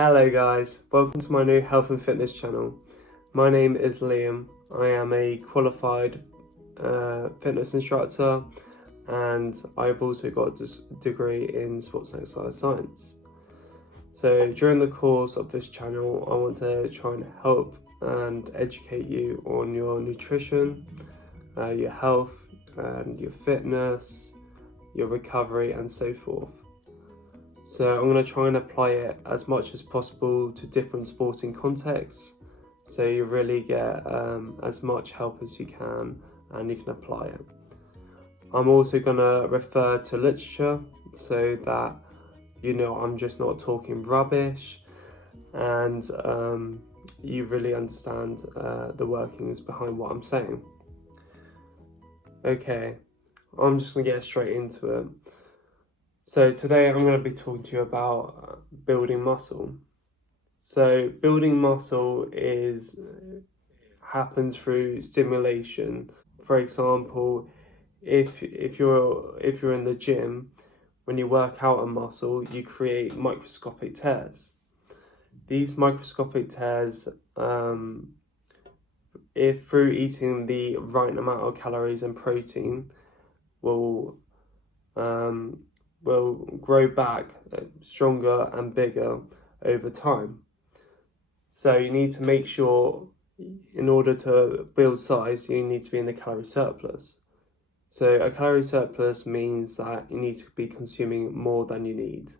Hello guys, welcome to my new health and fitness channel. My name is Liam. I am a qualified fitness instructor and I've also got a degree in sports and exercise science. So during the course of this channel I want to try and help and educate you on your nutrition, your health and your fitness, your recovery and so forth. So I'm going to try and apply it as much as possible to different sporting contexts, so you really get as much help as you can and you can apply it. I'm also going to refer to literature so that I'm just not talking rubbish and you really understand the workings behind what I'm saying. Okay, I'm just going to get straight into it. So today I'm going to be talking to you about building muscle. So building muscle happens through stimulation. For example, if you're in the gym, when you work out a muscle, you create microscopic tears. These microscopic tears, if through eating the right amount of calories and protein, will grow back stronger and bigger over time. So you need to make sure, in order to build size, you need to be in the calorie surplus. So a calorie surplus means that you need to be consuming more than you need.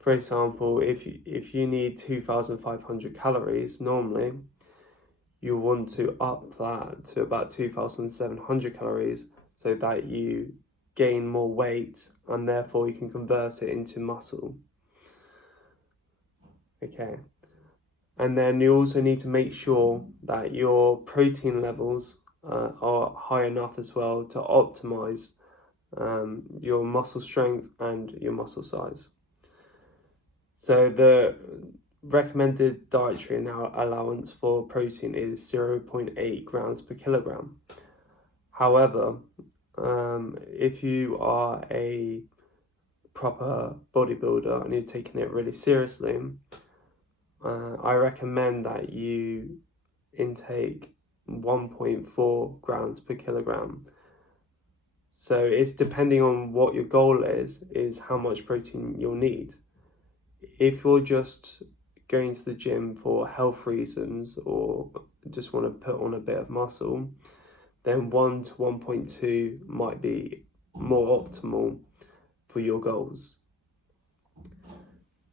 For example, if you need 2,500 calories normally, you want to up that to about 2,700 calories so that you gain more weight and therefore you can convert it into muscle. Okay, and then you also need to make sure that your protein levels are high enough as well to optimize your muscle strength and your muscle size. So the recommended dietary allowance for protein is 0.8 grams per kilogram. However, if you are a proper bodybuilder and you're taking it really seriously, I recommend that you intake 1.4 grams per kilogram. So it's depending on what your goal is how much protein you'll need. If you're just going to the gym for health reasons or just want to put on a bit of muscle, then 1 to 1.2 might be more optimal for your goals.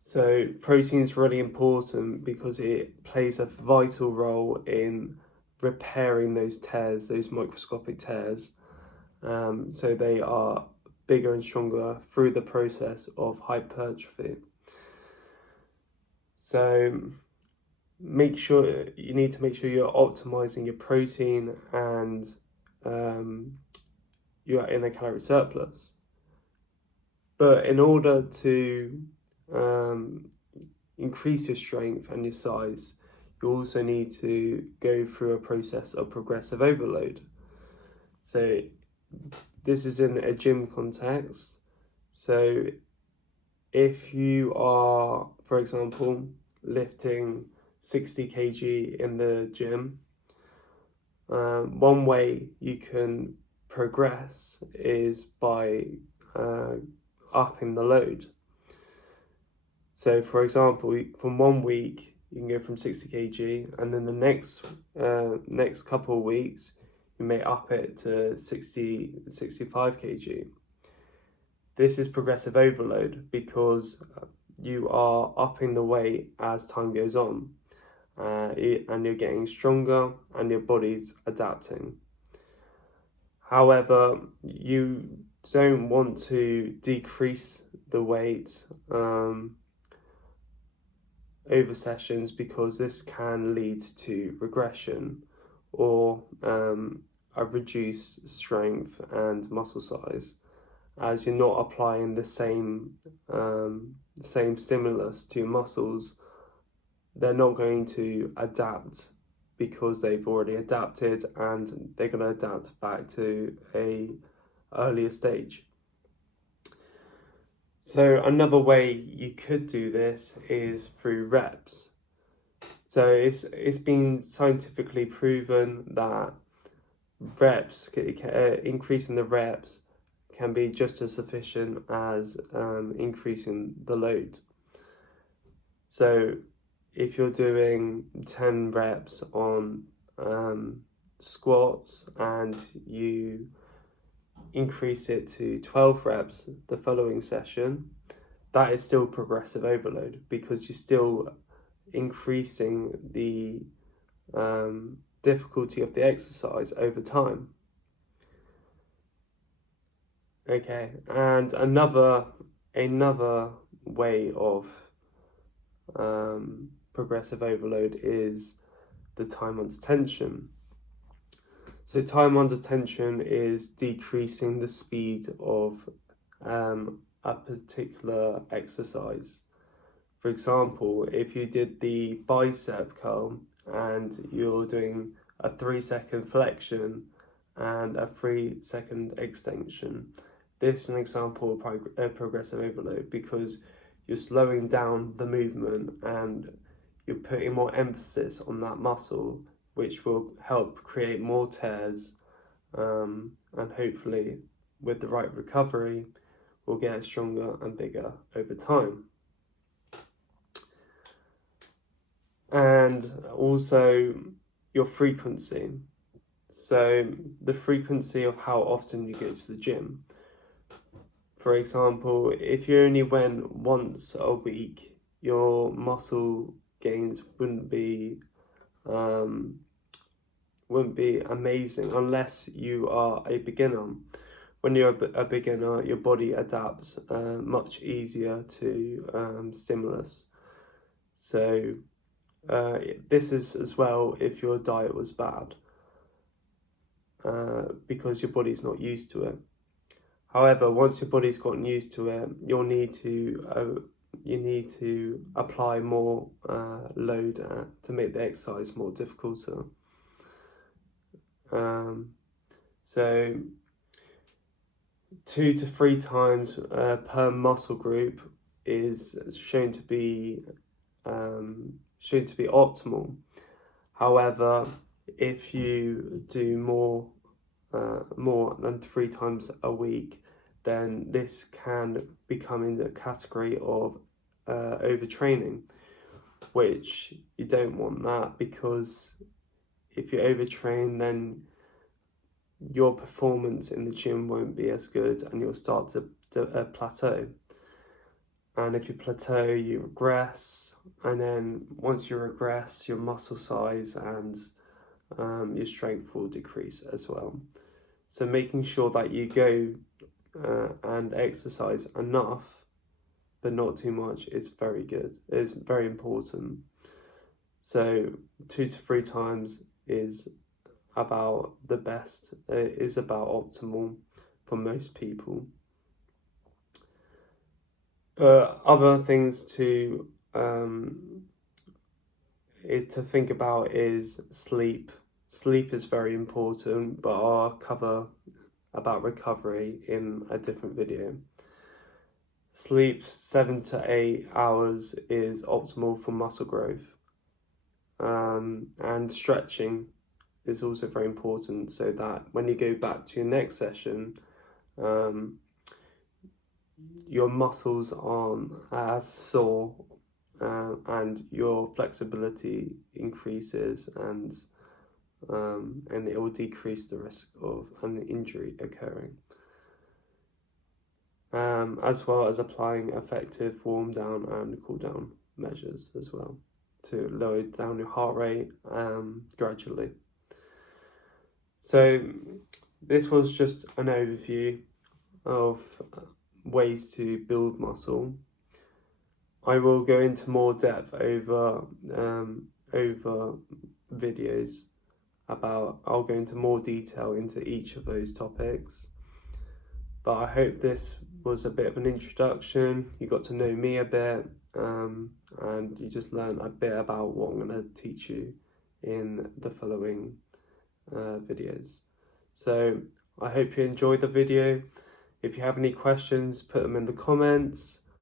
So protein is really important because it plays a vital role in repairing those tears, those microscopic tears, so they are bigger and stronger through the process of hypertrophy. So you need to make sure you're optimizing your protein and you're in a calorie surplus. But in order to increase your strength and your size, you also need to go through a process of progressive overload. So this is in a gym context. So if you are, for example, lifting 60 kg in the gym, one way you can progress is by upping the load. So for example, from 1 week you can go from 60 kg and then the next couple of weeks you may up it to 65 kg. This is progressive overload because you are upping the weight as time goes on, and you're getting stronger and your body's adapting. However, you don't want to decrease the weight over sessions because this can lead to regression or a reduced strength and muscle size, as you're not applying the same stimulus to your muscles. They're not going to adapt because they've already adapted and they're going to adapt back to a earlier stage. So another way you could do this is through reps. So it's been scientifically proven that increasing the reps can be just as sufficient as increasing the load. So if you're doing 10 reps on squats and you increase it to 12 reps the following session, that is still progressive overload because you're still increasing the difficulty of the exercise over time. Okay, and another way of progressive overload is the time under tension. So time under tension is decreasing the speed of a particular exercise. For example, if you did the bicep curl and you're doing a 3-second flexion and a 3-second extension, this is an example of progressive overload because you're slowing down the movement and you're putting more emphasis on that muscle, which will help create more tears, and hopefully with the right recovery will get stronger and bigger over time. And also your frequency. So the frequency of how often you go to the gym. For example, if you only went once a week, your muscle gains wouldn't be amazing unless you are a beginner. When you're a beginner, your body adapts much easier to stimulus. So this is as well if your diet was bad, because your body's not used to it. However, once your body's gotten used to it, you need to apply more load to make the exercise more difficult. So 2 to 3 times per muscle group is shown to be optimal. However, if you do more than 3 times a week, then this can become in the category of overtraining, which you don't want that, because if you overtrain, then your performance in the gym won't be as good and you'll start to plateau. And if you plateau, you regress, and then once you regress, your muscle size and your strength will decrease as well. So making sure that you go and exercise enough, but not too much, is very good. It's very important. So 2 to 3 times is about the best. It is about optimal for most people. But other things to think about is sleep. Sleep is very important, but I'll cover about recovery in a different video. Sleep 7 to 8 hours is optimal for muscle growth. And stretching is also very important, so that when you go back to your next session, your muscles aren't as sore, and your flexibility increases, and it will decrease the risk of an injury occurring. As well as applying effective warm down and cool down measures as well to lower down your heart rate gradually. So this was just an overview of ways to build muscle. I will go into more depth over videos I'll go into more detail into each of those topics. But I hope this was a bit of an introduction. You got to know me a bit, and you just learned a bit about what I'm going to teach you in the following videos. So I hope you enjoyed the video. If you have any questions, put them in the comments.